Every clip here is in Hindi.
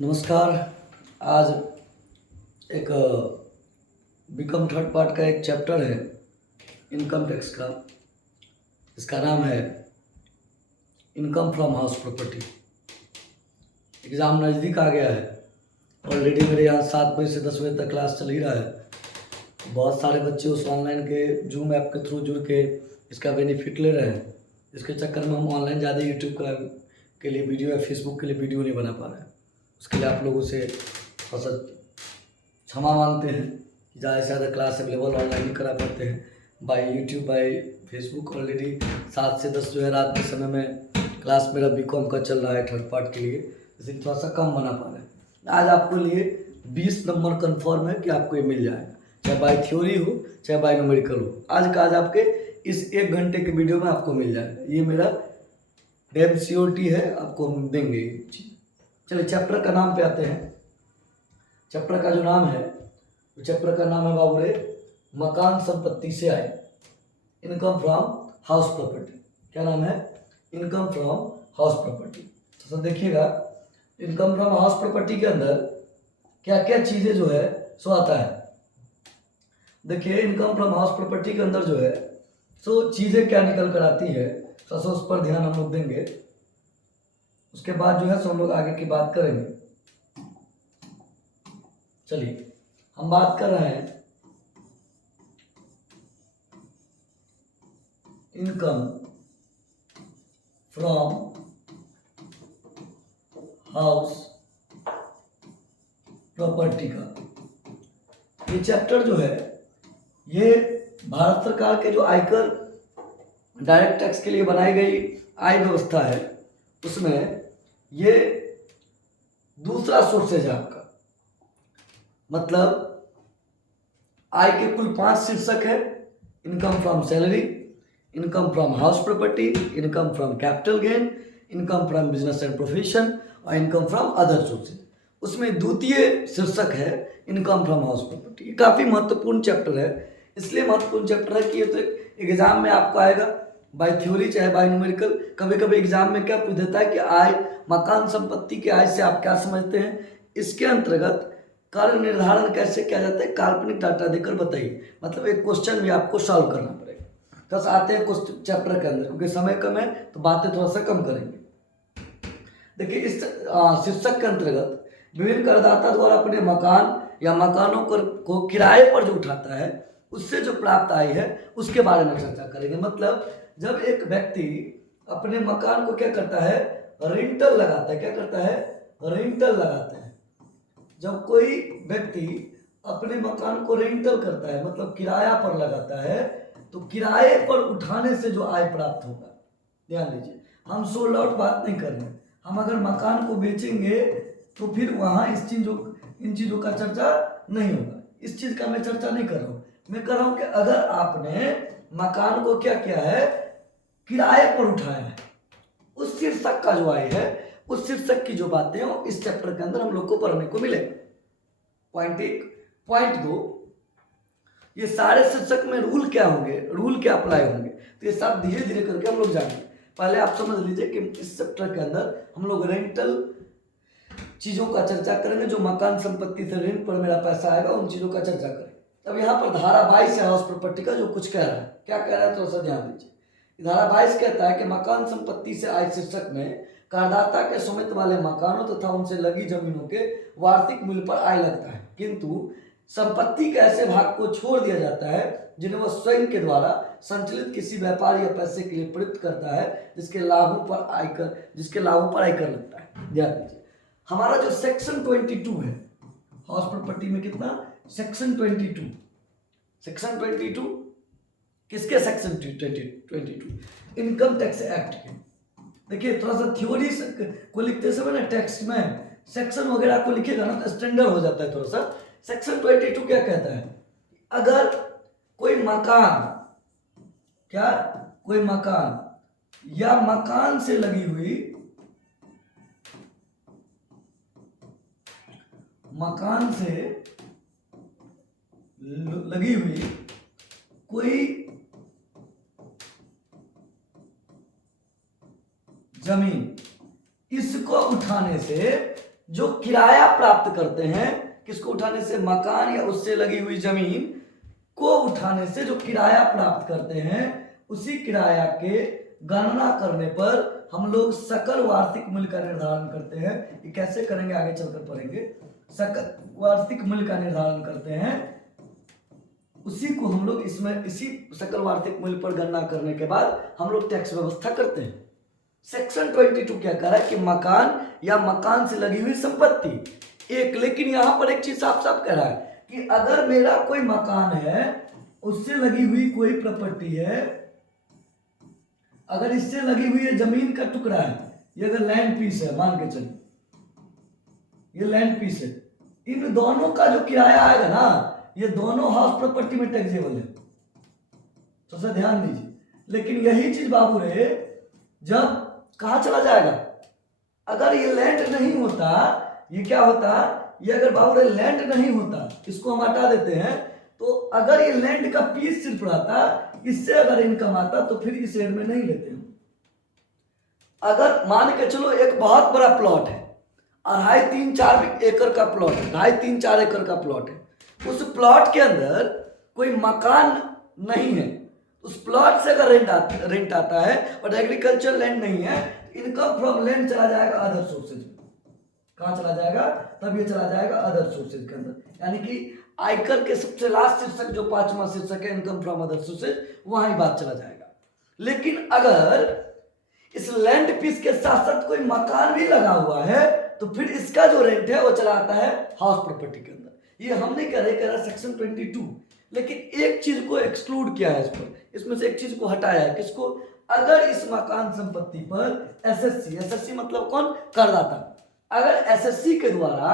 नमस्कार। आज एक बीकॉम थर्ड पार्ट का एक चैप्टर है इनकम टैक्स का। इसका नाम है income from house property. Exam नज़दीक आ गया है। ऑलरेडी मेरे यहाँ 7 बजे से 10 बजे तक क्लास चल ही रहा है। बहुत सारे बच्चे उस ऑनलाइन के जूम ऐप के थ्रू जुड़ के इसका बेनिफिट ले रहे हैं। इसके चक्कर में हम ऑनलाइन ज़्यादा यूट्यूब के लिए वीडियो या फेसबुक के लिए वीडियो नहीं बना पा रहे हैं। उसके लिए आप लोगों से थोड़ा सा क्षमा मांगते हैं कि ज़्यादा से ज़्यादा क्लास अवेलेबल ऑनलाइन ही करा पाते हैं by YouTube by Facebook. Already 7 से 10 जो है रात के समय में क्लास मेरा बीकॉम का चल रहा है थर्ड पार्ट के लिए, इसलिए थोड़ा सा कम बना पा रहे हैं। आज आपको लिए 20 नंबर कन्फर्म है कि आपको ये मिल जाएगा, चाहे बाय थ्योरी हो चाहे बाय न्यूमेरिकल हो। आज का आज आपके इस 1 घंटे के वीडियो में आपको मिल जाएगा। ये मेरा डेम COT है, आपको हम देंगे ये चीज़। चलिए चैप्टर का नाम पे आते हैं। चैप्टर का जो नाम है वो चैप्टर का नाम है बाबूरे मकान संपत्ति से आय, इनकम फ्रॉम हाउस प्रॉपर्टी। क्या नाम है? Income from house property. तो देखिएगा इनकम फ्रॉम हाउस प्रॉपर्टी के अंदर क्या क्या चीज़ें जो है सो आता है। देखिए इनकम फ्रॉम हाउस प्रॉपर्टी के अंदर जो है सो चीज़ें क्या निकल कर आती है, तो उस पर ध्यान हम लोग देंगे। उसके बाद जो है सो हम लोग आगे की बात करेंगे। चलिए हम बात कर रहे हैं इनकम फ्रॉम हाउस प्रॉपर्टी का। ये चैप्टर जो है ये भारत सरकार के जो आयकर डायरेक्ट टैक्स के लिए बनाई गई आय व्यवस्था है उसमें ये दूसरा सोर्सेज है आपका। मतलब आय के कुल 5 शीर्षक है। Income from salary, income from house property, income from capital gain, income from business and profession और इनकम फ्रॉम अदर सोर्सेज। उसमें द्वितीय शीर्षक है इनकम फ्रॉम हाउस प्रॉपर्टी। ये काफ़ी महत्वपूर्ण चैप्टर है। इसलिए महत्वपूर्ण चैप्टर है कि ये तो एग्जाम में आपको आएगा बाय थ्योरी चाहे बाय न्यूमेरिकल। कभी कभी एग्जाम में क्या पूछ देता है कि आय मकान संपत्ति के आय से आप क्या समझते हैं। इसके अंतर्गत कार्य निर्धारण कैसे किया जाता है, काल्पनिक डाटा देकर बताइए। मतलब एक क्वेश्चन भी आपको सॉल्व करना पड़ेगा। बस आते हैं क्वेश्चन चैप्टर के अंदर, क्योंकि समय कम है तो बातें थोड़ा सा कम करेंगे। देखिए इस शीर्षक के अंतर्गत विभिन्न करदाता द्वारा अपने मकान या मकानों को किराए पर जो उठाता है उससे जो प्राप्त आय है उसके बारे में चर्चा करेंगे। मतलब जब एक व्यक्ति अपने मकान को क्या करता है, रेंटल लगाता है। क्या करता है? रेंटल लगाता है। जब कोई व्यक्ति अपने मकान को रेंटल करता है मतलब किराया पर लगाता है, तो किराए पर उठाने से जो आय प्राप्त होगा, ध्यान दीजिए, हम सोल्ड आउट बात नहीं कर रहे हैं। हम अगर मकान को बेचेंगे तो फिर वहाँ इन चीज़ों का चर्चा नहीं होगा। इस चीज़ का मैं चर्चा नहीं कर रहा हूँ। मैं कर रहा हूँ कि अगर आपने मकान को क्या किया है, किराए पर उठाया है, उस शीर्षक का जो आय है, उस शीर्षक की जो बातें हैं इस चैप्टर के अंदर हम लोग को पढ़ने को मिलेगा। पॉइंट 1। पॉइंट 2, ये सारे शीर्षक में रूल क्या होंगे, रूल क्या अप्लाई होंगे, तो ये सब धीरे धीरे करके हम लोग जानेंगे। पहले आप समझ लीजिए कि इस चैप्टर के अंदर हम लोग रेंटल चीज़ों का चर्चा करेंगे। जो मकान संपत्ति से रेंट पर मेरा पैसा आएगा उन चीज़ों का चर्चा करेंगे। अब यहाँ पर धारा 22 है हाउस प्रॉपर्टी का, जो कुछ कह रहा है। क्या कह रहा है थोड़ा सा ध्यान दीजिए। धारा 22 कहता है कि मकान संपत्ति से आय शीर्षक में करदाता के स्वामित्व वाले मकानों तथा उनसे लगी जमीनों के वार्षिक मूल्य पर आय लगता है, किंतु संपत्ति के ऐसे भाग को छोड़ दिया जाता है जिन्हें वह स्वयं के द्वारा संचालित किसी व्यापार या पैसे के लिए प्रयुक्त करता है, जिसके लाभों पर आयकर लगता है। ध्यान दीजिए हमारा जो सेक्शन 22 है हाउस प्रॉपर्टी में, कितना? सेक्शन 22। सेक्शन 22 किसके? सेक्शन 22 इनकम टैक्स एक्ट के। देखिए थोड़ा सा थ्योरी को लिखते समय ना टेक्स्ट में सेक्शन वगैरह को लिखेगा ना तो स्टैंडर्ड हो जाता है थोड़ा सा। सेक्शन 22 क्या कहता है? अगर कोई मकान या मकान से लगी हुई कोई जमीन, इसको उठाने से जो किराया प्राप्त करते हैं, किसको उठाने से, मकान या उससे लगी हुई जमीन को उठाने से जो किराया प्राप्त करते हैं, उसी किराया के गणना करने पर हम लोग सकल वार्षिक मूल्य का निर्धारण करते हैं। ये कैसे करेंगे आगे चलकर पढ़ेंगे। सकल वार्षिक मूल्य का निर्धारण करते हैं, उसी को हम लोग इसमें इसी सकल वार्षिक मूल्य पर गणना करने के बाद हम लोग टैक्स व्यवस्था करते हैं। सेक्शन 22 क्या कह रहा है कि मकान या मकान से लगी हुई संपत्ति एक, लेकिन यहां पर एक चीज साफ साफ कह रहा है कि अगर मेरा कोई मकान है, उससे लगी हुई कोई प्रॉपर्टी है, अगर इससे लगी हुई है जमीन का टुकड़ा है, ये अगर लैंड पीस है, मान के चलिए ये लैंड पीस है, इन दोनों का जो किराया आएगा ना, ये दोनों हाउस प्रॉपर्टी में टैक्सेबल है, तो सर ध्यान दीजिए। लेकिन यही चीज बाबू रे जब कहां चला जाएगा, अगर ये लैंड नहीं होता, ये क्या होता, ये अगर बाबू रे लैंड नहीं होता, इसको हम हटा देते हैं, तो अगर ये लैंड का पीस सिर्फ रहता, इससे अगर इनकम आता तो फिर इस एड में नहीं लेते हम। अगर मान के चलो एक बहुत बड़ा प्लॉट है, 2.5-3-4 एकड़ का प्लॉट है, 2.5-3-4 एकड़ का प्लॉट है, उस प्लॉट के अंदर कोई मकान नहीं है, उस प्लॉट से अगर रेंट आता है और एग्रीकल्चर लैंड नहीं है, इनकम फ्रॉम लैंड चला जाएगा अदर सोर्सेज में। कहां चला जाएगा, तब ये चला जाएगा अदर सोर्सेज के अंदर, यानी कि आयकर के सबसे लास्ट शीर्षक जो 5वां शीर्षक है इनकम फ्रॉम अदर सोर्सेज, वहां ही बात चला जाएगा। लेकिन अगर इस लैंड पीस के साथ साथ कोई मकान भी लगा हुआ है, तो फिर इसका जो रेंट है वो चला आता है हाउस प्रॉपर्टी के अंदर। ये हम नहीं कह रहे सेक्शन 22, लेकिन एक चीज को एक्सक्लूड किया है इस पर, इसमें से एक चीज को हटाया है, किसको, अगर इस मकान संपत्ति पर एसएससी मतलब कौन, करदाता, अगर एसएससी के द्वारा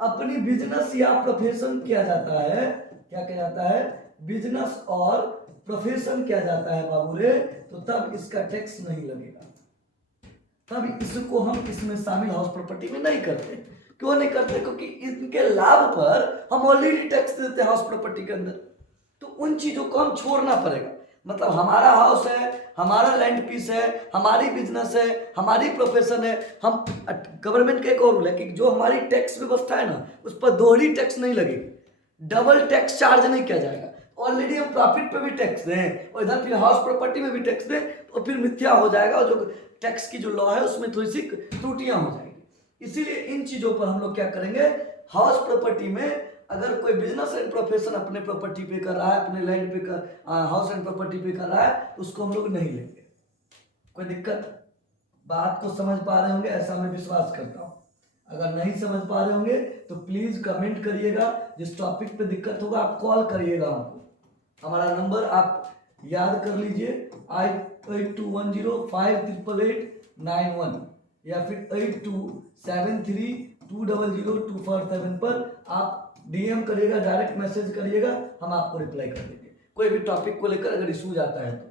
अपनी बिजनेस या प्रोफेशन किया जाता है, क्या किया जाता है, बिजनेस और प्रोफेशन किया जाता है बाबू रे, तो तब इसका टैक्स नहीं लगेगा, तब इसको हम इसमें शामिल हाउस प्रॉपर्टी में नहीं करते। क्यों नहीं करते, क्योंकि इनके लाभ पर हम ऑलरेडी टैक्स देते हैं हाउस प्रॉपर्टी के अंदर, तो उन चीजों को हम छोड़ना पड़ेगा। मतलब हमारा हाउस है, हमारा लैंड पीस है, हमारी बिजनेस है, हमारी प्रोफेशन है, हम गवर्नमेंट का एक और रूल है कि जो हमारी टैक्स व्यवस्था है ना, उस पर दोहरी टैक्स नहीं लगेगी, डबल टैक्स चार्ज नहीं किया जाएगा। ऑलरेडी हम प्रॉफिट पे भी टैक्स दें और इधर फिर हाउस प्रॉपर्टी में भी टैक्स दें, तो फिर मिथ्या हो जाएगा, और जो टैक्स की जो लॉ है उसमें थोड़ी सी त्रुटियां हो जाएंगी। इसीलिए इन चीजों पर हम लोग क्या करेंगे, हाउस प्रॉपर्टी में अगर कोई बिजनेस एंड प्रोफेशन अपने प्रॉपर्टी पे कर रहा है, अपने लैंड पे हाउस एंड प्रॉपर्टी पे कर रहा है, उसको हम लोग नहीं लेंगे। कोई दिक्कत, बात को समझ पा रहे होंगे ऐसा मैं विश्वास करता हूं। अगर नहीं समझ पा रहे होंगे तो प्लीज कमेंट करिएगा, जिस टॉपिक पे दिक्कत होगा आप कॉल करिएगा हमको। हमारा नंबर आप याद कर लीजिए, 8210588891 या फिर 8273200247 पर आप डीएम करिएगा, डायरेक्ट मैसेज करिएगा, हम आपको रिप्लाई कर देंगे। कोई भी टॉपिक को लेकर अगर इशू जाता है तो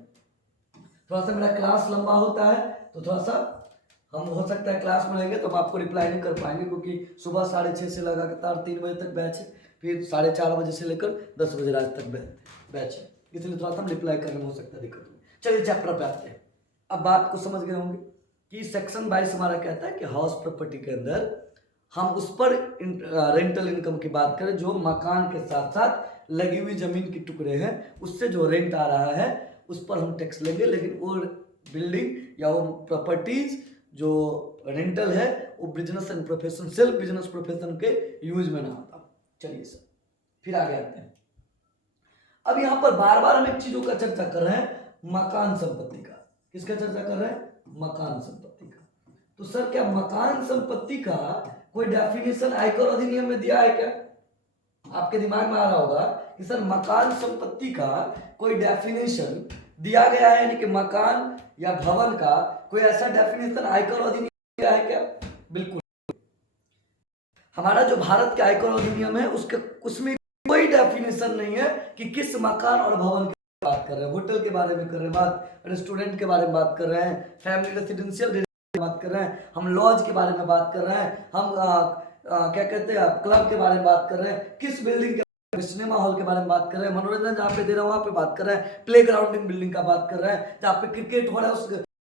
थोड़ा सा मेरा क्लास लंबा होता है, तो थोड़ा सा हम हो सकता है क्लास में रहेंगे तो हम आपको रिप्लाई नहीं कर पाएंगे, क्योंकि सुबह 6:30 से लगातार 3 बजे तक बैच है, फिर 4:30 बजे से लेकर 10 बजे रात तक बैच है, इसलिए थोड़ा सा हम रिप्लाई करने में हो सकता है दिक्कत। चलिए चैप्टर पे आते हैं। अब बात को समझ गए होंगे कि सेक्शन 22 हमारा कहता है कि हाउस प्रॉपर्टी के अंदर हम उस पर रेंटल इनकम की बात करें जो मकान के साथ साथ लगी हुई जमीन के टुकड़े हैं, उससे जो रेंट आ रहा है उस पर हम टैक्स लेंगे, लेकिन वो बिल्डिंग या वो प्रॉपर्टीज जो रेंटल है वो business and profession, self business profession के यूज में ना होता। चलिए सर फिर आगे आते हैं। अब यहाँ पर बार बार हम एक चीजों का चर्चा कर रहे हैं, मकान संपत्ति का। किसका चर्चा कर रहे हैं, मकान संपत्ति का। तो सर क्या मकान संपत्ति का कोई डेफिनेशन आयकर अधिनियम में दिया है क्या? आपके दिमाग में आ रहा होगा कि सर मकान संपत्ति का कोई डेफिनेशन दिया गया है, यानी कि मकान या भवन का कोई ऐसा डेफिनेशन आयकर अधिनियम दिया है क्या? बिल्कुल, हमारा जो भारत के आयकर अधिनियम है उसमें कोई डेफिनेशन नहीं है कि किस मकान और भवन की बात कर रहे हैं। होटल के बारे में कर रहे हैं बात, रेस्टोरेंट के बारे में बात कर रहे हैं, फैमिली रेसिडेंशियल बात कर रहे हैं, हम लॉज के बारे में बात कर रहे हैं, हम क्या कहते हैं क्लब के बारे में बात कर रहे हैं, किस बिल्डिंग के, सिनेमा हॉल के बारे में बात कर रहे हैं, मनोरंजन जहाँ पे दे रहे हैं वहाँ पे बात कर रहे हैं, प्ले ग्राउंडिंग बिल्डिंग का बात कर रहे हैं, जहाँ पे क्रिकेट हो रहा है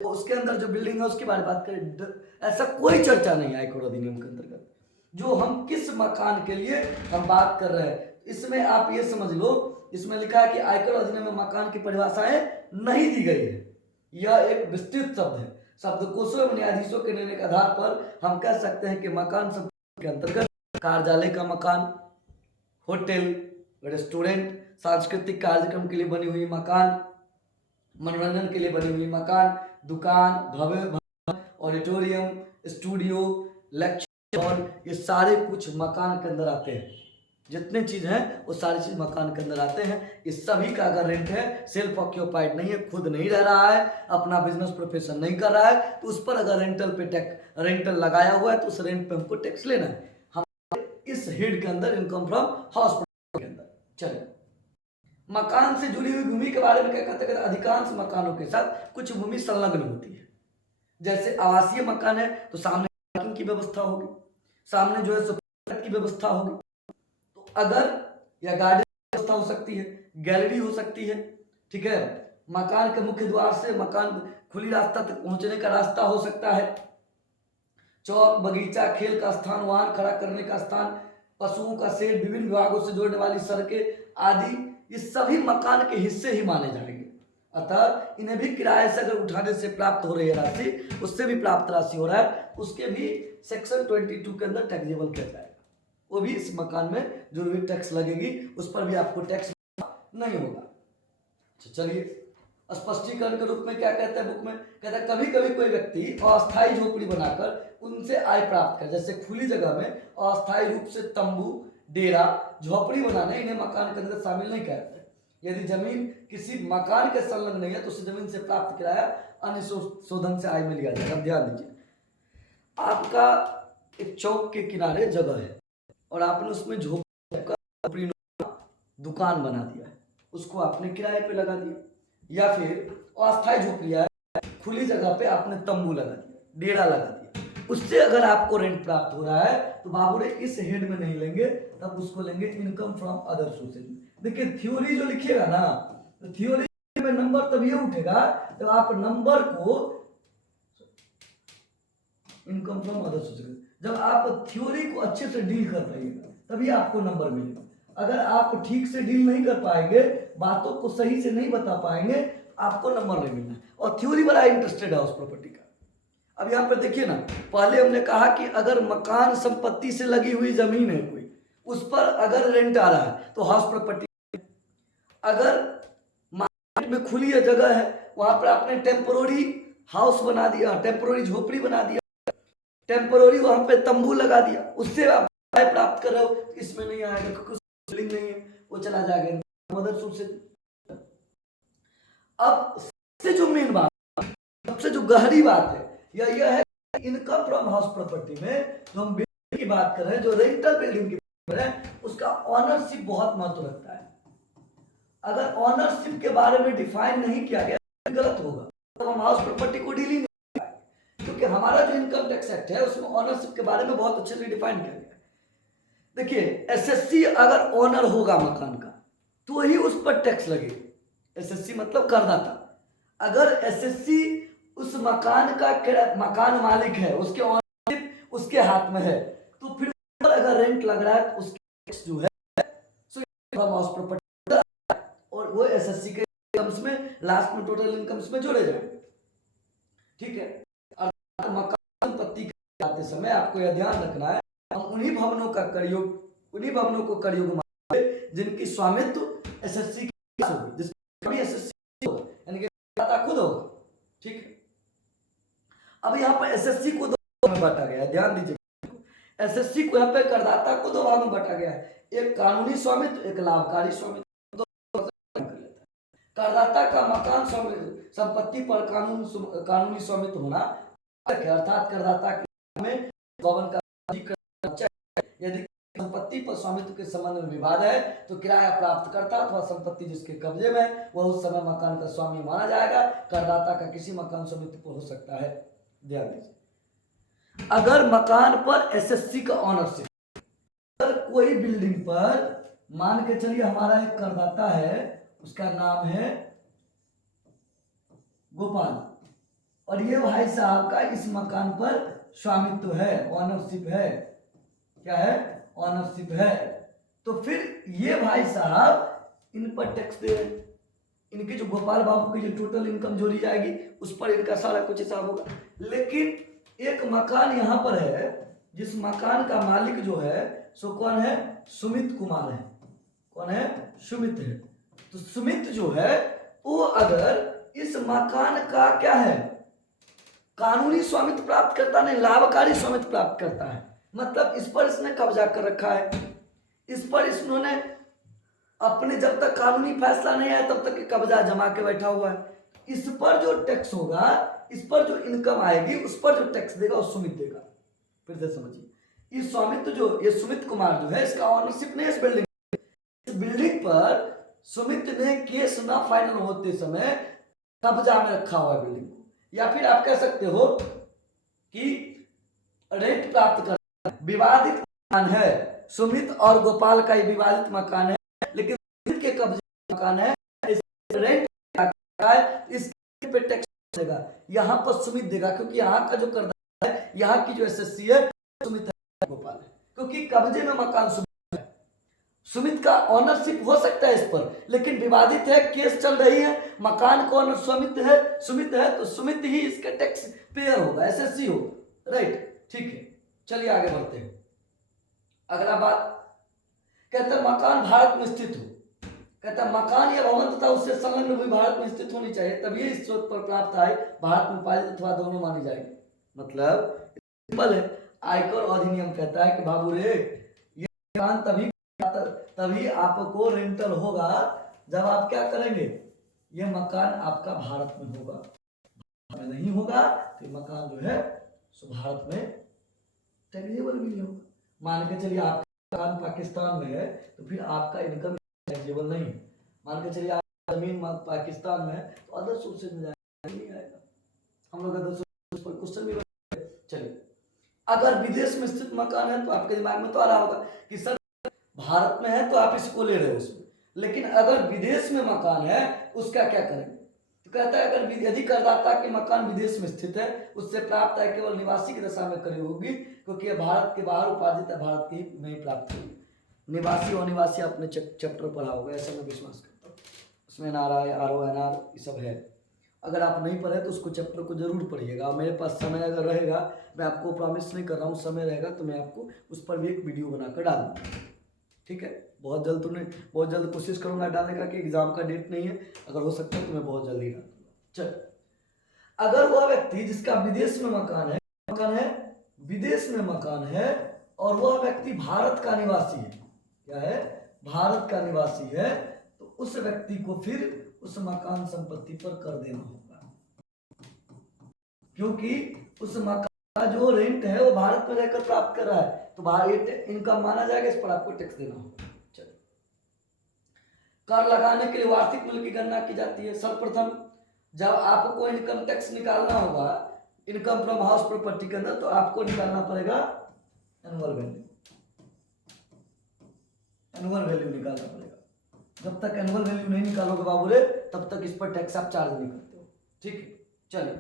उसके अंदर जो बिल्डिंग है उसके बारे में बात करें। ऐसा कोई चर्चा नहीं है आयकर अधिनियम के अंतर्गत। जो हम किस मकान के लिए हम बात कर रहे हैं। इसमें आप ये समझ लो, इसमें लिखा है कि आयकर अधिनियम में मकान की परिभाषाएं नहीं दी गई है। यह एक विस्तृत शब्द है। शब्दकोशों एवं न्यायाधीशों के निर्णय के आधार पर हम कह सकते हैं कि मकान शब्द के अंतर्गत कार्यालय का मकान, होटल, रेस्टोरेंट, सांस्कृतिक कार्यक्रम के लिए बनी हुई मकान, मनोरंजन के लिए बनी हुई मकान, दुकान, भवन, ऑडिटोरियम, स्टूडियो, लेक्चर हॉल, ये सारे कुछ मकान के अंदर आते हैं। जितने चीज हैं वो सारी चीज मकान के अंदर आते हैं। इस सभी का अगर रेंट है, सेल्फ ऑक्यूपाइड नहीं है, खुद नहीं रह रहा है, अपना बिजनेस प्रोफेशन नहीं कर रहा है, तो उस पर अगर रेंटल लगाया हुआ है तो उस रेंट पे हमको टैक्स लेना है। हम इस हेड के अंदर इनकम फ्रॉम हाउस के अंदर। चलिए, मकान से जुड़ी हुई भूमि के बारे में क्या कहते हैं? अधिकांश मकानों के साथ कुछ भूमि संलग्न होती है। जैसे आवासीय मकान है तो सामने पार्किंग की व्यवस्था होगी, सामने जो है सो की व्यवस्था होगी, तो अगर या गार्डन की व्यवस्था हो सकती है, गैलरी हो सकती है, ठीक है। मकान के मुख्य द्वार से मकान खुली रास्ता तक पहुंचने का रास्ता हो सकता है। चौक, बगीचा, खेल का स्थान, वाहन खड़ा करने का स्थान, पशुओं का शेड, विभिन्न विभागों से जोड़ने वाली सड़कें आदि, ये सभी मकान के हिस्से ही माने जाएंगे। अतः इन्हें भी किराए से अगर उठाने से प्राप्त हो रही है राशि, उससे भी प्राप्त राशि हो रहा है, उसके भी सेक्शन 22 के अंदर टैक्सेबल किया जाएगा। वो भी इस मकान में जो भी टैक्स लगेगी उस पर भी आपको टैक्स नहीं होगा। चलिए, स्पष्टीकरण के रूप में क्या कहता है बुक में? कहता है कभी कभी कोई व्यक्ति अस्थायी झोपड़ी बनाकर उनसे आय प्राप्त कर, जैसे खुली जगह में अस्थायी रूप से तंबू, डेरा, झोपड़ी बनाने, इन्हें मकान के अंदर शामिल नहीं करते। यदि जमीन किसी मकान के संलग्न नहीं है तो उस जमीन से प्राप्त किराया अन्य शोधन से आय में लिया जाएगा। ध्यान दीजिए, आपका एक चौक के किनारे जगह है और आपने उसमें झोपड़ी दुकान बना दिया है, उसको आपने किराए पे लगा दिया, या फिर अस्थायी झोपड़ी है, खुली जगह पे आपने तंबू लगा दिया, डेरा लगा दिया, उससे अगर आपको रेंट प्राप्त हो रहा है तो बाबू रे इस हेड में नहीं लेंगे, तब उसको लेंगे इनकम फ्रॉम अदर सोर्सेज। देखिए, थ्योरी जो लिखिएगा ना, तो थ्योरी में नंबर तभी उठेगा तो आप नंबर को इनकम फ्रॉम अदर सोर्सेज, जब आप थ्योरी को अच्छे से डील कर पाइएगा तभी आपको नंबर मिलेगा। अगर आप ठीक से डील नहीं कर पाएंगे, बातों को सही से नहीं बता पाएंगे, आपको नंबर नहीं मिलना। और थ्योरी बड़ा इंटरेस्टेड है उस प्रॉपर्टी का। अब यहाँ पर देखिए ना, पहले हमने कहा कि अगर मकान संपत्ति से लगी हुई जमीन है कोई, उस पर अगर रेंट आ रहा है तो हाउस प्रॉपर्टी। अगर मार्केट में खुली जगह है, वहां पर आपने टेम्पोररी हाउस बना दिया, टेम्पोररी झोपड़ी बना दिया, टेम्पोररी वहां पे तंबू लगा दिया, उससे आप आय प्राप्त कर रहे हो, इसमें नहीं आएगा क्योंकि बिल्डिंग नहीं है, वो चला जाएगा मदर सोर्स से। अब सबसे जो मेन बात, सबसे जो गहरी बात है, यह है इनकम फ्रॉम हाउस प्रॉपर्टी में जो हम बिल्डिंग की बात कर रहे हैं, जो रेंटल बिल्डिंग की बात कर रहे हैं, उसका ऑनरशिप बहुत महत्व रखता है। अगर ऑनरशिप के बारे में डिफाइन नहीं किया गया गलत होगा, तो हम हाउस प्रॉपर्टी को डील ही नहीं करेंगे, क्योंकि हमारा जो इनकम टैक्स एक्ट है उसमें ऑनरशिप के बारे में बहुत अच्छे से डिफाइन किया गया है। देखिए, एसएससी अगर ओनर होगा मकान का तो ही उस पर टैक्स लगेगा। एसएससी मतलब करदाता। अगर एसएससी उस मकान का मकान मालिक है, उसके ओनरशिप उसके हाथ में है, तो फिर अगर रेंट लग रहा है तो उसके टैक्स जो है हाउस प्रॉपर्टी और वो एसएससी के इनकम्स में लास्ट में टोटल इनकम्स में जोड़े जाएंगे। ठीक है, और मकान संपत्ति करते समय आपको यह ध्यान रखना है, हम उन्हीं भवनों को कर योग मानेंगे जिनकी स्वामित्व एसएससी की होगी, जिसका भी एसएससी होगा, यानी कि करदाता खुद होगा। ठीक है, अब यहाँ पर एसएससी को दो भाग में बांटा गया है, ध्यान दीजिए। एसएससी को यहाँ पे करदाता को दो भाग में बांटा गया है, एक कानूनी स्वामित्व, एक लाभकारी स्वामित्व। करदाता का मकान संपत्ति पर कानूनी स्वामित्व होना, अर्थात करदाता के में भवन का यदि संपत्ति पर स्वामित्व के संबंध में विवाद है तो किराया प्राप्त करता अथवा संपत्ति जिसके कब्जे में वह उस समय मकान का स्वामी माना जाएगा। करदाता का किसी मकान स्वामित्व पर हो सकता है। ध्यान दीजिए, अगर मकान पर एसएससी का ऑनरशिप, अगर कोई बिल्डिंग पर मान के चलिए हमारा एक करदाता है, उसका नाम है गोपाल, और ये भाई साहब का इस मकान पर स्वामित्व है, ऑनरशिप है, क्या है, ऑनरशिप है। तो फिर ये भाई साहब इन पर टैक्स दे रहे हैं। इनकी जो गोपाल बाबू की जो टोटल इनकम जोड़ी जाएगी उस पर इनका सारा कुछ हिसाब होगा। लेकिन एक मकान यहाँ पर है, जिस मकान का मालिक जो है सो कौन है, सुमित कुमार है। कौन है, सुमित है। तो सुमित जो है वो अगर इस मकान का क्या है, कानूनी स्वामित्व प्राप्त करता नहीं, लाभकारी स्वामित्व प्राप्त करता है, मतलब इस पर इसने कब्जा कर रखा है, इस पर इन्होंने अपने जब तक कानूनी फैसला नहीं आया तब तक कब्जा जमा के बैठा हुआ है। इस पर जो टैक्स होगा, इस पर जो इनकम आएगी उस पर जो टैक्स देगा वो सुमित देगा। फिर से समझिए, इस स्वामित्व जो ये सुमित कुमार जो है इसका ऑनरशिप नहीं है इस बिल्डिंग, इस बिल्डिंग पर सुमित ने केस ना फाइनल होते समय कब्जा में रखा हुआ है बिल्डिंग को। या फिर आप कह सकते हो कि रेंट प्राप्त कर, विवादित मकान है, सुमित और गोपाल का ही विवादित मकान है, लेकिन सुमित के कब्जे मकान है, रेंट है, इस पे टैक्स देगा, यहाँ पर सुमित देगा, क्योंकि यहाँ का जो करदाता है, यहाँ की जो एसएससी है सुमित है, गोपाल है, क्योंकि कब्जे में मकान सुमित है। सुमित का ऑनरशिप हो सकता है इस पर, लेकिन विवादित है, केस चल रही है, मकान कौन सुमित है, तो सुमित ही इसका टैक्स पेयर होगा, एसएससी होगा, राइट। ठीक है, चलिए आगे बढ़ते हैं। अगला बात कहता है मकान भारत में स्थित हो, कहता है मकान या भवन तथा उससे संलग्न भी भारत में स्थित होनी चाहिए, तभी इस स्रोत पर प्राप्त आय भारत में पारित अथवा दोनों मानी जाएगी। मतलब सिंपल है, आयकर अधिनियम कहता है कि बाबू रे ये मकान तभी आपको रेंटल होगा जब आप क्या करेंगे, ये मकान आपका भारत में होगा, में नहीं होगा तो मकान जो है सो भारत में टैक्सेबल भी नहीं होगा। मान के चलिए आपका मकान पाकिस्तान में है तो फिर आपका इनकम टैक्सेबल नहीं है। मान के चलिए आप जमीन पाकिस्तान में है तो अदर सोर्सेज में नहीं आएगा, हम लोग अदर सोर्सेज पर क्वेश्चन भी। चलिए अगर विदेश में स्थित मकान है तो आपके दिमाग में तो आ रहा होगा कि सर भारत में है तो आप इसको ले रहे हो उसमें, लेकिन अगर विदेश में मकान है उसका क्या करेंगे, तो कहता है अगर यदि करदाता के मकान विदेश में स्थित है उससे प्राप्त आय केवल निवासी की दशा में करी होगी, क्योंकि यह भारत के बाहर उपार्जित है, भारत की में ही प्राप्त होगी। निवासी और निवासी आपने चैप्टर पढ़ा होगा, ऐसा मैं विश्वास करता हूँ, उसमें NRI RONR ये सब है। अगर आप नहीं पढ़े तो उसको चैप्टर को जरूर पढ़िएगा। मेरे पास समय अगर रहेगा, मैं आपको प्रॉमिस नहीं कर रहा हूँ, समय रहेगा तो मैं आपको उस पर भी एक वीडियो बनाकर डालूंगा, ठीक है। बहुत जल्द कोशिश करूंगा डालने का, कि एग्जाम का डेट नहीं है, अगर हो सकता है तो मैं बहुत जल्दी डालूंगा। चल, अगर वह व्यक्ति जिसका विदेश में मकान है विदेश में मकान है और वह व्यक्ति भारत का निवासी है, क्या है, भारत का निवासी है, तो उस व्यक्ति को फिर उस मकान संपत्ति पर कर देना होगा, क्योंकि उस मकान का जो रेंट है वो भारत में रहकर प्राप्त कर रहा है, तो भारत इनकम माना जाएगा, इस पर आपको टैक्स देना होगा। चलिए, कर लगाने के लिए वार्षिक मूल्य की गणना की जाती है। सर्वप्रथम जब आपको इनकम टैक्स निकालना होगा इनकम फ्रॉम हाउस प्रॉपर्टी के अंदर, तो आपको निकालना पड़ेगा एनुअल वैल्यू, निकालना पड़ेगा। जब तक एनुअल वैल्यू नहीं निकालोगे बाबू रे तब तक इस पर टैक्स आप चार्ज नहीं करते हो, ठीक है। चलिए,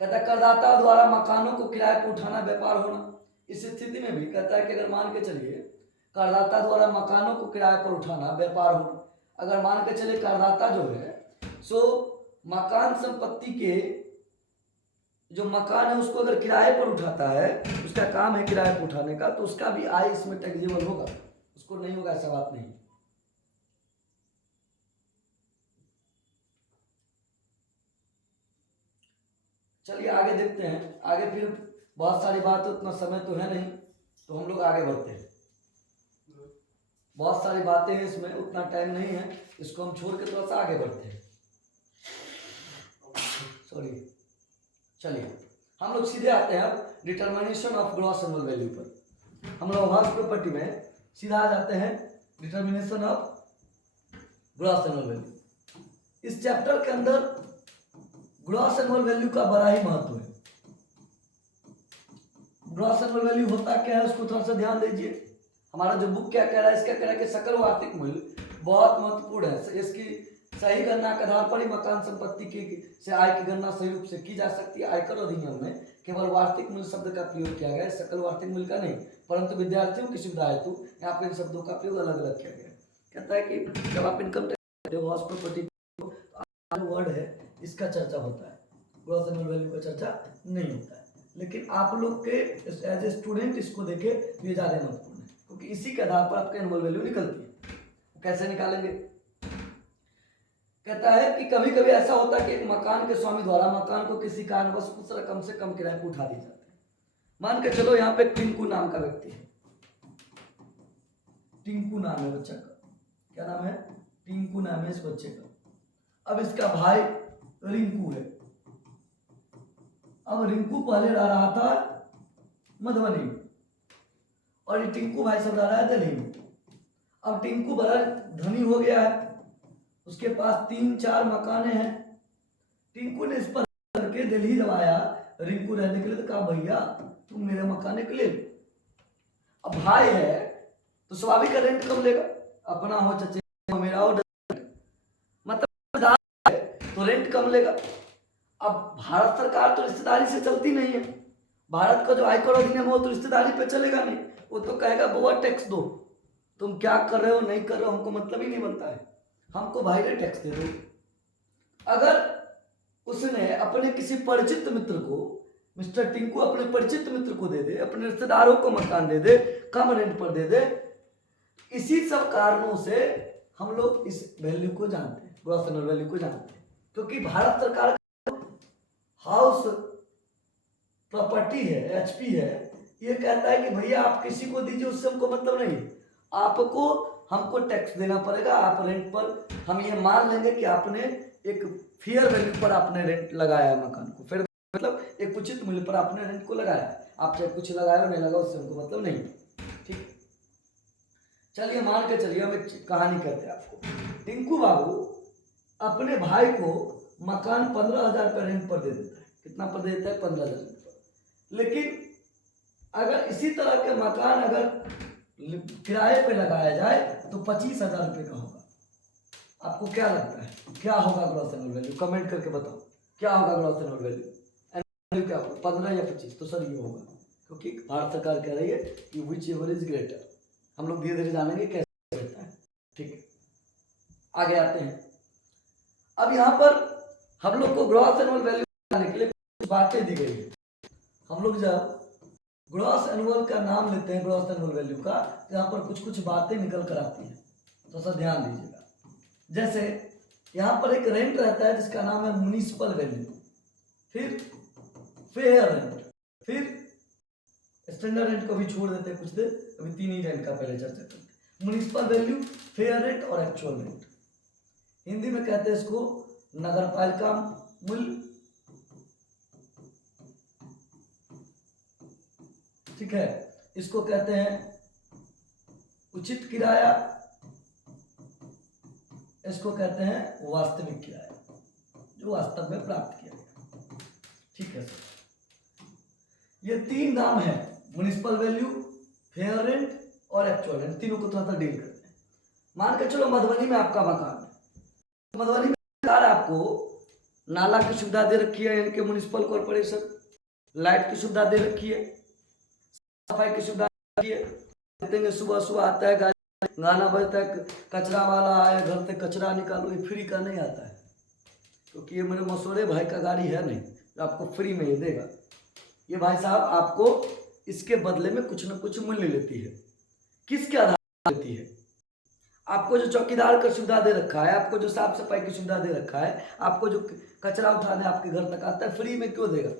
कहता है करदाता द्वारा मकानों को किराए पर उठाना व्यापार होना। इस स्थिति में भी कहता है कि अगर मान के चलिए करदाता द्वारा मकानों को किराए पर उठाना व्यापार होना, अगर मान के चलिए करदाता जो है सो मकान संपत्ति के जो मकान है उसको अगर किराए पर उठाता है, उसका काम है किराए पर उठाने का, तो उसका भी आय इसमें टैक्सेबल होगा, उसको नहीं होगा ऐसा बात नहीं। चलिए आगे देखते हैं, आगे फिर बहुत सारी बात, उतना समय तो है नहीं तो हम लोग आगे बढ़ते हैं। बहुत सारी बातें हैं इसमें, उतना टाइम नहीं है, इसको हम छोड़ के थोड़ा सा आगे बढ़ते हैं। सॉरी, चलिए हम लोग सीधे आते हैं determination of gross annual value पर। हम लोग हाउस प्रॉपर्टी में सीधा आ जाते हैं determination of gross annual value. इस चैप्टर के अंदर ग्रॉस एनुअल वैल्यू का बड़ा ही महत्व है। ग्रॉस एनुअल वैल्यू होता क्या है उसको थोड़ा सा ध्यान दीजिए। हमारा जो बुक क्या कह रहा है, इसका कह रहा है कि सकल वार्षिक मूल्य बहुत महत्वपूर्ण है, इसकी सही गणना के आधार पर ही मकान संपत्ति की से आय की गणना सही रूप से की जा सकती है। आयकर अधिनियम में केवल वार्षिक मूल्य शब्द का प्रयोग किया गया है, सकल वार्षिक मूल्य का नहीं, परंतु विद्यार्थियों की सुविधा हेतु यहाँ पर इन शब्दों का प्रयोग अलग अलग किया गया है। कहता है कि जब आप income tax house property word है इसका चर्चा होता है, ग्रॉस एनुअल वैल्यू का चर्चा नहीं होता है। लेकिन आप लोग के एज ए स्टूडेंट इसको देखे ये ज्यादा महत्वपूर्ण है, क्योंकि इसी के आधार पर आपका एनुअल वैल्यू निकलती है। कैसे निकालेंगे? कहता है कि कभी कभी ऐसा होता है कि एक मकान के स्वामी द्वारा मकान को किसी कारणवश कुछ रकम से कम किराए पर उठा दी जाती है। मान के चलो यहाँ पे टिंकू नाम का व्यक्ति है, टिंकू नाम है बच्चा का, क्या नाम है? टिंकू नाम है इस बच्चे का। अब इसका भाई रिंकू है। अब रिंकू पहले रह रहा था मधुबनी में और ये टिंकू भाई सब रह रहा है दिल्ली में। अब टिंकू बड़ा धनी हो गया है, उसके पास 3-4 मकाने हैं। टिंकू ने इस पर करके दिल्ली जब आया रिंकू रहने के लिए, तो कहा भैया तुम मेरे मकाने के लिए। अब भाई है तो स्वाभाविक रेंट कम लेगा, अपना हो चचे मेरा हो, मतलब तो रेंट कम लेगा। अब भारत सरकार तो रिश्तेदारी से चलती नहीं है, भारत का जो आयकर अधिनियम हो तो रिश्तेदारी पे चलेगा नहीं, वो तो कहेगा बुआ टैक्स दो, तुम क्या कर रहे हो नहीं कर रहे हो हमको मतलब ही नहीं बनता है, हमको भाई ने टैक्स दे दो। अगर उसने अपने किसी परिचित मित्र को, मिस्टर टिंकू अपने परिचित मित्र को दे दे, अपने रिश्तेदारों को मकान दे दे, कम रेंट पर दे दे, इसी सब कारणों से हम लोग इस वैल्यू को जानते हैं, ग्रॉस एनुअल वैल्यू को जानते हैं। क्योंकि भारत सरकार हाउस प्रॉपर्टी है, एचपी है, ये कहता है कि भैया आप किसी को दीजिए, उससे हमको मतलब नहीं, आपको हमको टैक्स देना पड़ेगा। आप रेंट पर हम ये मान लेंगे कि आपने एक फेयर वैल्यू पर आपने रेंट लगाया है मकान को, फिर मतलब एक उचित मूल्य पर आपने रेंट को लगाया है, आप चाहे कुछ लगाए हो नहीं लगाओ उससे हमको मतलब नहीं। ठीक, चलिए मान के चलिए, हम एक कहानी कहते हैं आपको। टिंकू बाबू अपने भाई को मकान 15,000 रुपये रेंट पर दे देता है। कितना पर दे देता है? 15,000 पर। लेकिन अगर इसी तरह के मकान अगर किराए पे लगाया जाए तो 25,000 रुपये का होगा। आपको क्या लगता है क्या होगा ग्रॉस एनुअल वैल्यू? कमेंट करके बताओ क्या होगा ग्रॉस एनुअल वैल्यू, क्या होगा 15 या 25? तो सर ये होगा, क्योंकि भारत सरकार कह रही है कि विच एवर इज ग्रेटर। हम लोग धीरे धीरे जानेंगे कैसे रहता है। ठीक, आगे आते हैं। अब यहाँ पर हम लोग को ग्रॉस एनुअल वैल्यू बनाने के लिए कुछ बातें दी गई है। हम लोग जब ग्रॉस एनुअल का नाम लेते हैं, ग्रॉस एनुअल वैल्यू का, यहाँ पर कुछ कुछ बातें निकल कर आती हैं, तो सर ध्यान दीजिएगा। जैसे यहाँ पर एक रेंट रहता है जिसका नाम है म्युनिसिपल वैल्यू, फिर फेयर रेंट, फिर स्टैंडर्ड रेंट को भी छोड़ देते हैं कुछ देर, अभी 3 ही रेंट का पहले चर्चा करते हैं। म्युनिसिपल वैल्यू, फेयर रेंट और एक्चुअल रेंट। हिंदी में कहते हैं इसको नगर पालिका मूल्य, ठीक है। इसको कहते हैं उचित किराया, इसको कहते हैं वास्तविक किराया, जो वास्तव में प्राप्त किया गया। ठीक है सर, ये 3 नाम है, म्युनिसिपल वैल्यू, फेयर रेंट और एक्चुअल रेंट। तीनों को थोड़ा सा डील करते हैं। मान के चलो मधुबनी में आपका मकान है, मधुबनी में सरकार आपको नाला की सुविधा दे रखी है, यानी कि म्युनिसिपल कॉर्पोरेशन, लाइट की सुविधा दे रखी है, सफाई की सुविधा दे रखी है, सुबह सुबह आता है गाना बजता है, कचरा वाला आए घर से कचरा निकालो, ये फ्री का नहीं आता है, क्योंकि ये मेरे मसोरे भाई का गाड़ी है नहीं, आपको फ्री में ये देगा। ये भाई साहब आपको इसके बदले में कुछ न कुछ मूल्य लेती है। किसके आधार पर लेती है? आपको जो चौकीदार का सुविधा दे रखा है, आपको जो साफ सफाई की सुविधा दे रखा है, आपको जो कचरा उठाने आपके घर तक आता है, फ्री में क्यों देगा?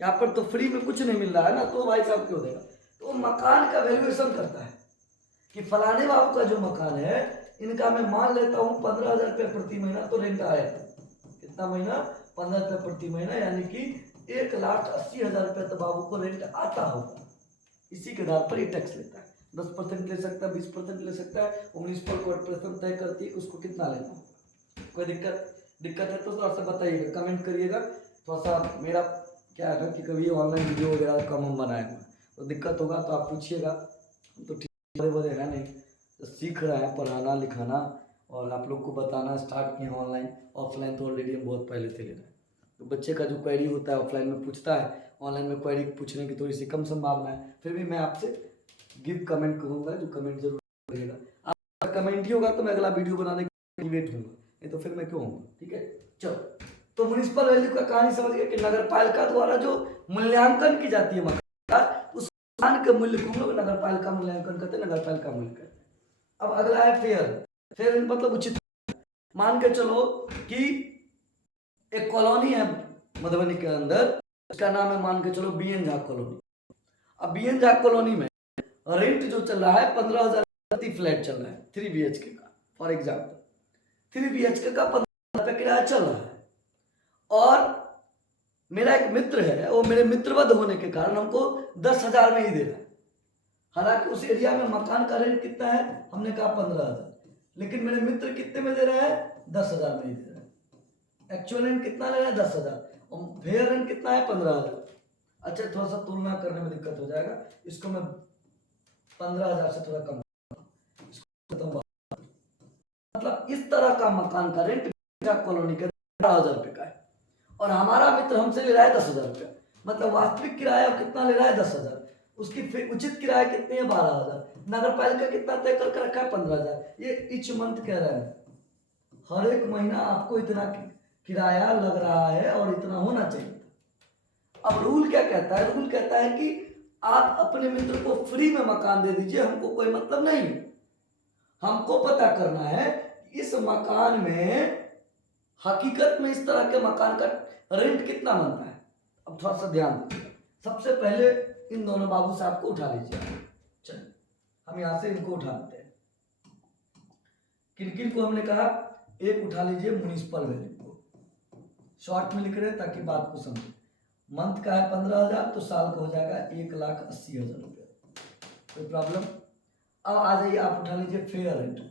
यहाँ पर तो फ्री में कुछ नहीं मिल रहा है ना, तो भाई साहब क्यों देगा? तो मकान का वैल्यूएशन करता है कि फलाने बाबू का जो मकान है, इनका मैं मान लेता हूँ 15,000 रुपये प्रति महीना तो रेंट आया। कितना महीना? 15 रुपये प्रति महीना, यानी कि 1,80,000 रुपये तो बाबू को रेंट आता होगा। इसी के आधार पर ये टैक्स लेता है। 10% ले सकता है, 20% ले सकता है, म्युनिसिपल कॉर्पोरेशन तय करती है उसको कितना लेना होगा। कोई दिक्कत है तो थोड़ा सा बताइएगा, कमेंट करिएगा। थोड़ा सा मेरा क्या है कि कभी ऑनलाइन वीडियो वगैरह कम हम बनाएंगे, तो दिक्कत होगा तो आप पूछिएगा। तो ठीक बड़े है नहीं, तो सीख रहे हैं पढ़ाना लिखाना, और आप लोग को बताना स्टार्ट किया ऑनलाइन। ऑफलाइन तो ऑलरेडी हम बहुत पहले से ले रहे हैं। तो बच्चे का जो क्वेरी होता है ऑफलाइन में पूछता है, ऑनलाइन में क्वेरी पूछने की थोड़ी सी कम संभावना है, फिर भी मैं आपसे गिव कमेंट करूँगा, जो कमेंट जरूर करिएगा। आप कमेंट ही होगा तो मैं अगला वीडियो बनाने के वेट हूँगा, नहीं तो फिर मैं क्यों हूँगा। ठीक है, चलो। तो म्युनिसिपल वैल्यू का कहानी समझ गए कि नगर पालिका द्वारा जो मूल्यांकन की जाती है मकान का, उस मकान के मूल्य को हम लोग नगर पालिका मूल्यांकन कहते हैं, नगर पालिका मूल्य कहते हैं। अब अगला है फेयर। फेयर मतलब उचित। मान के चलो कि एक कॉलोनी है मधुबनी के अंदर, उसका नाम है मान के चलो BN झा कॉलोनी। अब BN झा कॉलोनी में रेंट जो चल रहा है 15,000 प्रति फ्लैट चल रहा है, 3 BHK का। फॉर एग्जाम्पल 3 BHK का 15,000 रुपया किराया चल रहा है। और मेरा एक मित्र है, वो मेरे मित्रवध होने के कारण हमको 10,000 में ही दे रहा है। हालांकि उस एरिया में मकान का रेंट कितना है, हमने कहा 15,000, लेकिन मेरे मित्र कितने में दे रहे हैं, 10,000 में ही दे रहे हैं। एक्चुअल रेंट कितना ले रहा है, 10,000, और फेयर रेंट कितना है, 15,000। अच्छा, थोड़ा सा तुलना करने में दिक्कत हो जाएगा, इसको मैं 15,000 से थोड़ा कम मतलब इस तरह का मकान का रेंट कॉलोनी का 12,000 रुपये का है, और हमारा मित्र हमसे ले रहा है 10,000 रुपया। मतलब वास्तविक किराया कितना ले रहा है, 10,000। उसकी उचित किराया कितनी है, 12,000। नगर पालिका कितना तय करके रखा है, 15,000। ये इच मंथ कह रहे हैं, हर एक महीना आपको इतना किराया लग रहा है और इतना होना चाहिए। अब रूल क्या कहता है, रूल कहता है कि आप अपने मित्र को फ्री में मकान दे दीजिए, हमको कोई मतलब नहीं है। हमको पता करना है इस मकान में हकीकत में इस तरह के मकान का रेंट कितना बनता है। अब थोड़ा सा ध्यान दीजिए। सबसे पहले इन दोनों बाबू साहब को उठा लीजिए। चलिए हम यहां से इनको उठा लेते हैं। किन किन को हमने कहा, एक उठा लीजिए म्युनिसिपल वैल्यू को, शॉर्ट में लिख रहे हैं ताकि बात को समझे। मंथ का है 15,000, तो साल का हो जाएगा 1,80,000 रुपये। कोई प्रॉब्लम। अब आ जाइए, आप उठा लीजिए फेयर रेंट को।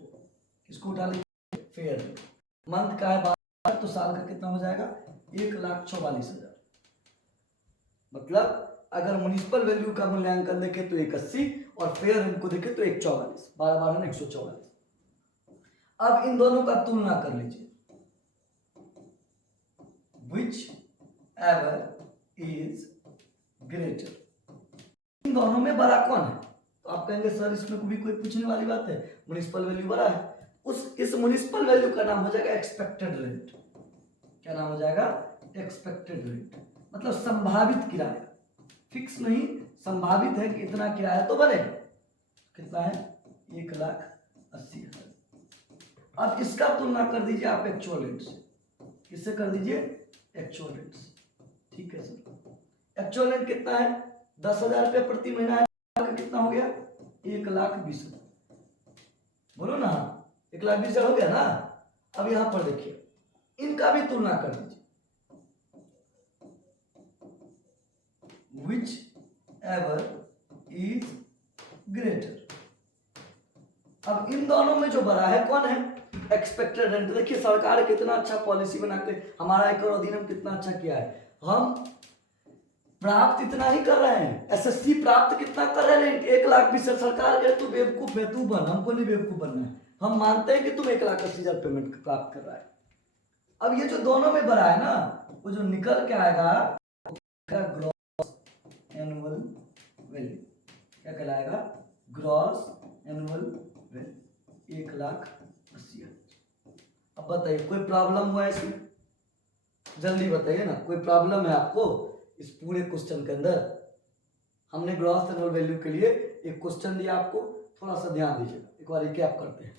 किसको उठा लीजिए, फेयर रेंट। मंथ का है 12,000, तो साल का कितना हो जाएगा, 1,44,000। मतलब अगर म्युनिसिपल वैल्यू का मूल्यांकन देखें तो 180, और फेयर रेंट को देखें तो 144, 12 144। अब इन दोनों का तुलना कर लीजिए। विच एवर इज ग्रेटर, इन दोनों में बड़ा कौन है। तो आप कहेंगे सर इसमें भी कोई पूछने वाली बात है, म्युनिसिपल वैल्यू बड़ा है। इस म्युनिसिपल वैल्यू का नाम हो जाएगा एक्सपेक्टेड रेंट। क्या नाम हो जाएगा, एक्सपेक्टेड रेंट। मतलब संभावित किराया, फिक्स नहीं, संभावित है कि इतना किराया तो बनेगा। कितना है, 1,80,000। अब इसका तुलना कर दीजिए आप एक्चुअल रेट से। किससे कर दीजिए, एक्चुअल रेट से। ठीक है सर, एक्चुअल रेट कितना है, 10,000 रुपये प्रति महीना है, कितना हो गया, 1,20,000। बोलो ना, 1,20,000 हो गया ना। अब यहां पर देखिए, इनका भी तुलना कर दीजिए। Which ever is greater. अब इन दोनों में जो बड़ा है कौन है, एक्सपेक्टेड रेंट। देखिए सरकार कितना अच्छा पॉलिसी बना के हमारा आयकर अधिनियम कितना अच्छा किया है। हम प्राप्त इतना ही कर रहे हैं, SSC प्राप्त कितना कर रहे हैं, 1,20,000। सरकार कहे तू बेवकूफ है, तू बन, हमको नहीं बेवकूफ बनना है। हम मानते हैं कि तुम 1,80,000 पेमेंट प्राप्त कर रहा है। अब ये जो दोनों में बड़ा है ना, वो जो निकल के आएगा ग्रॉस एनुअल वैल्यू। क्या कहलाएगा, ग्रॉस एनुअल वैल्यू 1,80,000। अब बताइए कोई प्रॉब्लम हुआ है इसमें, जल्दी बताइए ना, कोई प्रॉब्लम है आपको इस पूरे क्वेश्चन के अंदर। हमने ग्रॉस एनुअल वैल्यू के लिए एक क्वेश्चन दिया आपको, थोड़ा सा ध्यान दीजिएगा, एक बार रिकैप करते हैं।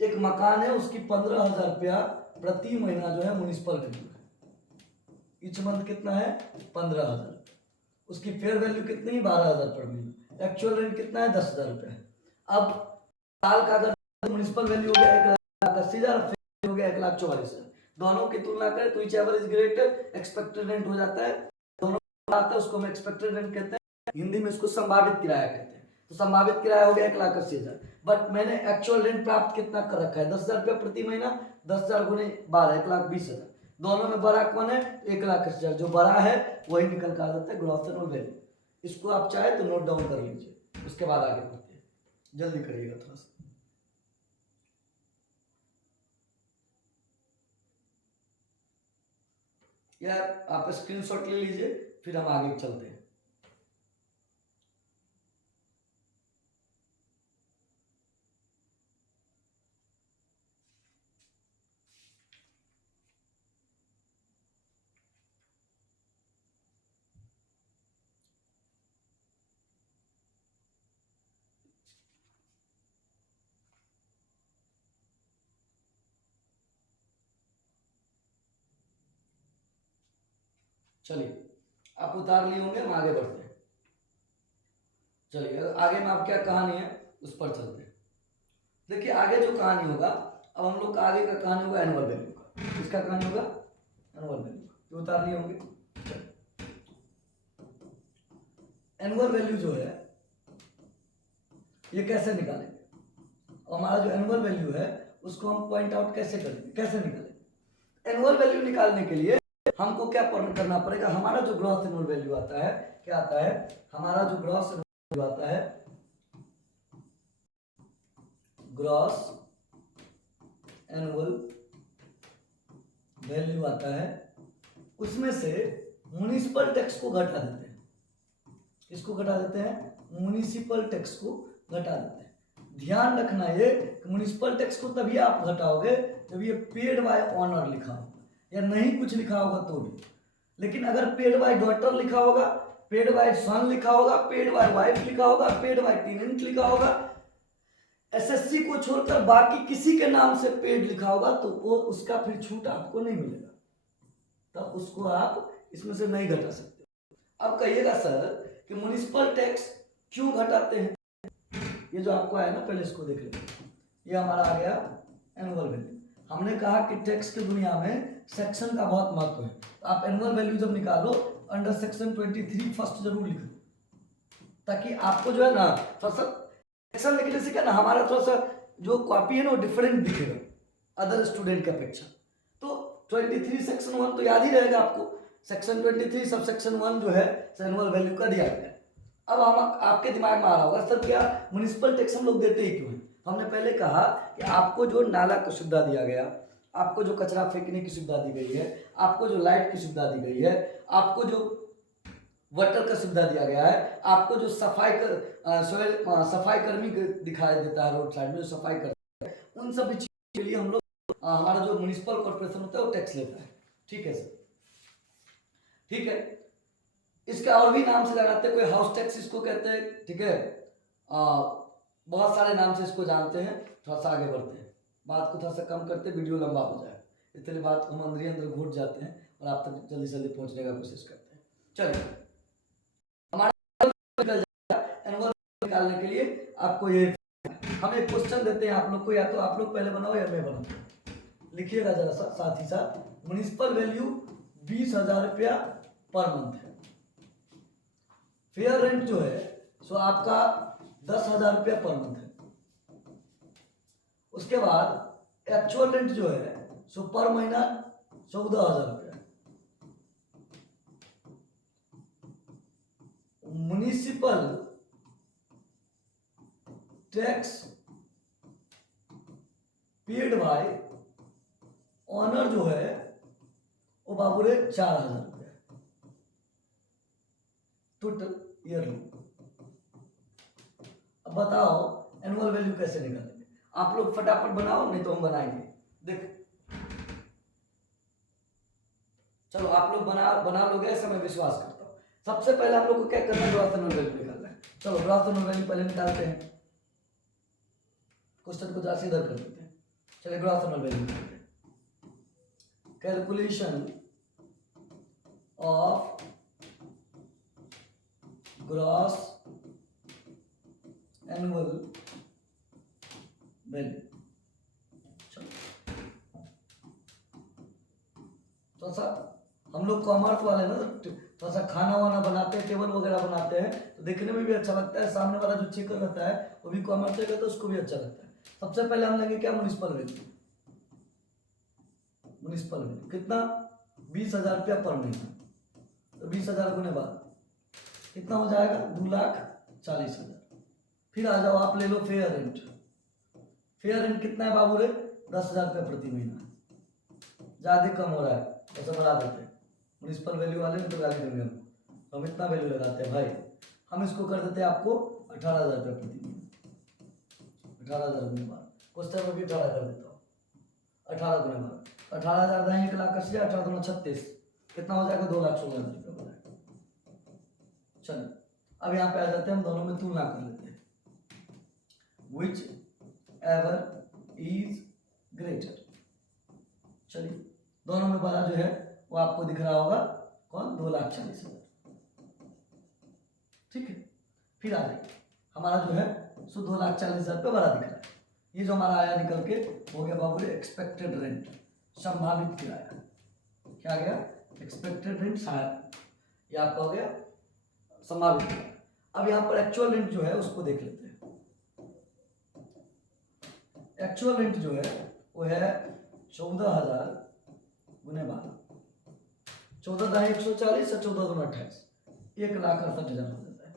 एक मकान है, उसकी 15,000 रुपया प्रति महीना जो है म्युनिसिपल वैल्यू है। इच मंथ कितना है, 15,000। उसकी फेयर वैल्यू कितनी है, 12,000 पर महीना। एक्चुअल रेंट कितना है, 10,000 रुपये है। अब साल का अगर म्युनिसिपल वैल्यू हो गया 1,80,000, फेयर हो गया 1,44,000। दोनों की तुलना करें तो etch average greater expected rent हो जाता है। दोनों आता है उसको हम एक्सपेक्टेड रेंट कहते हैं, हिंदी में इसको संभावित किराया कहते हैं। तो संभावित किराया हो गया 1,80,000, बट मैंने एक्चुअल रेंट प्राप्त कितना कर रखा है, 10,000 रुपया प्रति महीना। 10,000 गुने 12, 1,20,000। दोनों में बड़ा कौन है, 1,80,000। जो बड़ा है वही निकल कर आ जाता है ग्रॉस एनुअल वैल्यू। इसको आप चाहे तो नोट डाउन कर लीजिए, उसके बाद आगे बढ़ते हैं। जल्दी करिएगा थोड़ा सा। या आप स्क्रीनशॉट ले लीजिए, फिर हम आगे चलते हैं। चलिए, आप उतार लिए होंगे, हम आगे बढ़ते हैं। चलिए, आगे में आप क्या कहानी है उस पर चलते हैं। देखिए, आगे जो कहानी होगा, अब हम लोग का आगे का कहानी होगा एनुअल वैल्यू का। किसका कहानी होगा? एनुअल वैल्यू का। तो उतार लिए होंगे। एनुअल वैल्यू जो है ये कैसे निकालेंगे? हमारा जो एनुअल वैल्यू है उसको हम पॉइंट आउट कैसे करेंगे, कैसे निकालेंगे? एनुअल वैल्यू निकालने के लिए हमको क्या करना पड़ेगा? हमारा जो ग्रॉस एनुअल वैल्यू आता है, क्या आता है? हमारा जो ग्रॉस एनुअल वैल्यू आता है, ग्रॉस एनुअल वैल्यू आता है, उसमें से म्युनिसिपल टैक्स को घटा देते हैं। किसको घटा देते हैं? म्युनिसिपल टैक्स को घटा देते हैं। ध्यान रखना ये कि म्युनिसिपल टैक्स को तभी आप घटाओगे जब ये पेड बाय ऑनर लिखा होगा, या नहीं कुछ लिखा होगा तो भी। लेकिन अगर पेड बाय डॉटर लिखा होगा, पेड बाय सन लिखा होगा, पेड बाय वाइफ लिखा होगा, पेड बाय टेनेंट लिखा होगा, एसएससी को छोड़कर बाकी किसी के नाम से पेड लिखा होगा, तो वो उसका फिर छूट आपको नहीं मिलेगा, तब उसको आप इसमें से नहीं घटा सकते। अब कहिएगा सर कि म्युनिसिपल टैक्स क्यों घटाते हैं? ये जो आपको आया ना, पहले इसको देख लेते। ये हमारा आ गया एनुअल वैल्यू। हमने कहा कि टैक्स की दुनिया में सेक्शन का बहुत महत्व है। तो आप एनुअल वैल्यू जब निकालो, अंडर सेक्शन 23 फर्स्ट जरूर लिख लो, ताकि आपको जो है ना थोड़ा सा सेक्शन लिखने से क्या ना, हमारा थोड़ा सा जो कॉपी है ना वो डिफरेंट दिखेगा अदर स्टूडेंट की अपेक्षा। तो 23 सेक्शन 1 तो याद ही रहेगा आपको। सेक्शन 23 सब सेक्शन 1 जो है एनुअल वैल्यू का दिया गया। अब हम आपके दिमाग में आ रहा होगा सर क्या म्युनिसिपल टैक्स हम लोग देते ही क्यों हैं? हमने पहले कहा कि आपको जो नाला की सुविधा दिया गया, आपको जो कचरा फेंकने की सुविधा दी गई है, आपको जो लाइट की सुविधा दी गई है, आपको जो वाटर का सुविधा दिया गया है, आपको जो सफाई कर्मी दिखाई देता है रोड साइड में जो सफाई करता है, उन सभी चीजों के लिए हम लोग हमारा जो म्युनिसिपल कॉर्पोरेशन होता है वो टैक्स लेता है। ठीक है सर, ठीक है। इसका और भी नाम से लगाते हैं, कोई हाउस टैक्स इसको कहते हैं, ठीक है। बहुत सारे नाम से इसको जानते हैं। थोड़ा सा आगे बढ़ते हैं, बात को थोड़ा सा कम करते, वीडियो लंबा हो जाए, इतनी बात को हम अंदर घुट जाते हैं और आप तक जल्दी जल्दी पहुंचने का कोशिश करते हैं। चलिए, हमारा एनुअल निकालने के लिए आपको ये हम एक क्वेश्चन देते हैं आप लोग को, या तो आप लोग पहले बनाओ या मैं बनाऊं। लिखिएगा जरा सा साथ ही साथ, म्युनिसिपल वैल्यू 20,000 रुपया पर मंथ है। फेयर रेंट जो है सो आपका 10,000 रुपया पर मंथ है। उसके बाद एक्चुअल रेंट जो है सो पर महीना 14,000 रुपया। Municipal tax paid by honour जो है वो बाबू रे 4,000 रुपया टोटल ईयरली। अब बताओ एनुअल वैल्यू कैसे निकालेंगे? आप लोग फटाफट बनाओ, नहीं तो हम बनाएंगे। देख, चलो आप लोग बना लोगे ऐसा मैं विश्वास करता हूं। सबसे पहले हम लोग को क्या करना है? ग्रॉस एनुअल वैल्यू निकालना है। चलो ग्रॉस एनुअल वैल्यू पहले निकालते हैं, क्वेश्चन को जरा सीधा कर देते हैं। चलिए ग्रॉस एनुअल वैल्यू निकालते हैं। Calculation of gross annual value. थोड़ा सा हम लोग कॉमर्स वाले ना थोड़ा सा खाना वाना बनाते हैं, टेबल वगैरह बनाते हैं, तो देखने में भी अच्छा लगता है। सामने वाला जो चेकर रहता है वो भी कॉमर्स का, तो उसको भी अच्छा लगता है। सबसे पहले हम लेंगे क्या? Municipal value. म्युनिसिपल वैल्यू कितना? 20,000 रुपया पर महीना। तो 20,000 गुने बाद कितना हो जाएगा? 2,40,000। फिर आ जाओ, आप ले लो फेयर रेंट। फेयर रेंट कितना है बाबू रे? 10,000 रुपया प्रति महीना। ज्यादा कम हो रहा है तो बढ़ा देते हैं। म्युनिसिपल वैल्यू वाले ने तो गाली देंगे हमको, हम इतना वैल्यू लगाते हैं भाई। हम इसको कर देते हैं आपको 18,000 रुपये प्रति महीने, 18,000 गुने 12, क्वेश्चन में भी 18 कर देता हूँ, 18 गुने 12, 18,000 दाएं 1,80,000, 18 दूना 36, कितना हो जाएगा 2,16,000 रुपये हो जाएगा। चलिए अब यहाँ पे आ जाते हैं, हम दोनों में तुलना कर लेते हैं। विच एवर इज ग्रेटर, चलिए दोनों में बड़ा जो है वो आपको दिख रहा होगा कौन, 2,40,000, ठीक है। फिर आ जाइए, हमारा जो है सो 2,40,000 रुपये बड़ा दिख रहा है। ये जो हमारा आया निकल के हो गया बाबू एक्सपेक्टेड रेंट, संभावित किराया, क्या गया एक्सपेक्टेड रेंट, ये आपका हो गया संभावित किराया। अब यहाँ पर एक्चुअल रेंट जो है उसको देख लेते हैं। एक्चुअल रेंट जो है वो है 14,000 गुने 12, 14 दाएं 140 और 14 दूना 28, 1,68,000 हो जाता है।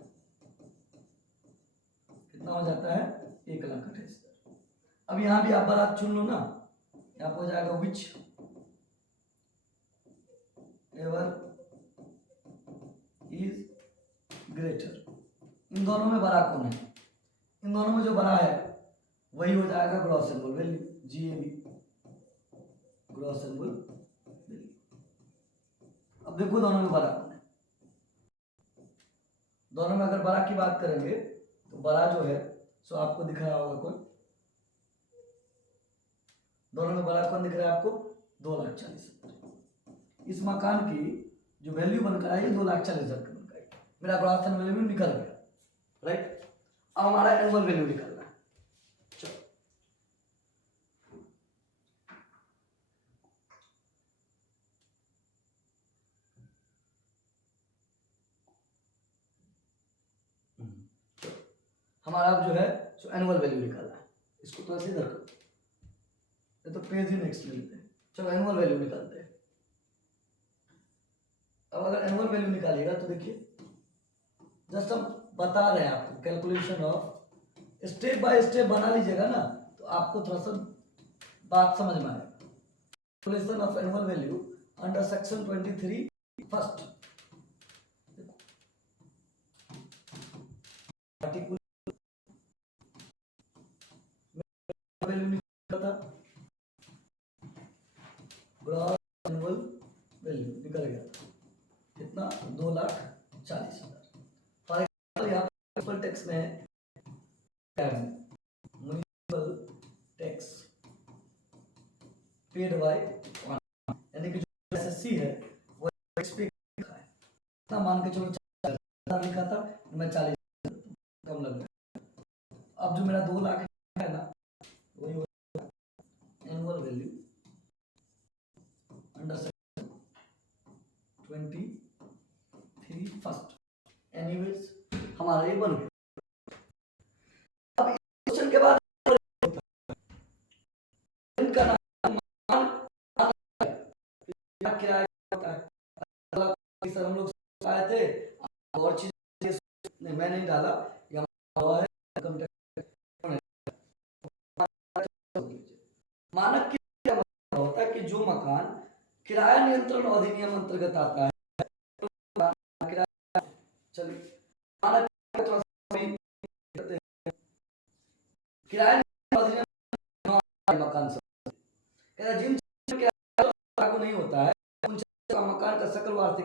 कितना हो जाता है 1,68,000। अब यहाँ भी आप बारात चुन लो ना, यहाँ हो जाएगा विच एवर इज ग्रेटर। इन दोनों में बड़ा कौन है, इन दोनों में जो बड़ा है वही हो जाएगा gross annual value, GAV, gross annual value. अब देखो दोनों में बड़ा कौन है, दोनों में अगर बड़ा की बात करेंगे तो बड़ा जो है सो आपको दिख रहा होगा कौन, दोनों में बड़ा कौन दिख रहा है आपको, 2,40,000। इस मकान की जो वैल्यू बनकर आई 2,40,000 की बनकर आई, मेरा ग्रॉस एनुअल वैल्यू निकल गया, राइट। अब हमारा एनुअल वैल्यू निकलना है, चलो हमारा अब जो है सो एनुअल वैल्यू निकालना है। इसको तो ऐसे इधर करो, ये तो पेज ही नेक्स्ट ले लेते हैं। चलो एनुअल वैल्यू निकालते हैं। अब अगर एनुअल वैल्यू निकालिएगा तो देखिए, जस्ट हम बता रहे हैं आपको calculation of, step by step बना लीजिएगा ना तो आपको थोड़ा सा बात समझ में आएगा। Calculation of annual value under section 23 first, article value निकला था, ग्रॉस एनुअल वैल्यू निकल गया था कितना, 2,40,000। फॉर एग्जाम्पल यहाँ पर टैक्स में municipal tax paid by one, यानी कि जो SSC है वो एक्सपी लिखा है, इतना मान के चलो 40,000 लिखा था, मैं 40 कम लग रहा। अब जो मेरा 2 लाख है ना वही annual value under section 23 first, anyways हमारा ये बन गया। अब इस क्वेश्चन के बाद इनका नाम किराया होता है, सर हम लोग आए थे और चीज नहीं मैं नहीं डाला, या मानक की क्या मतलब होता है कि जो मकान किराया नियंत्रण अधिनियम अंतर्गत आता है, चलिए मानक किराया अधिनियम मकान से जिन लागू नहीं होता है उन मकान का सकल वार्षिक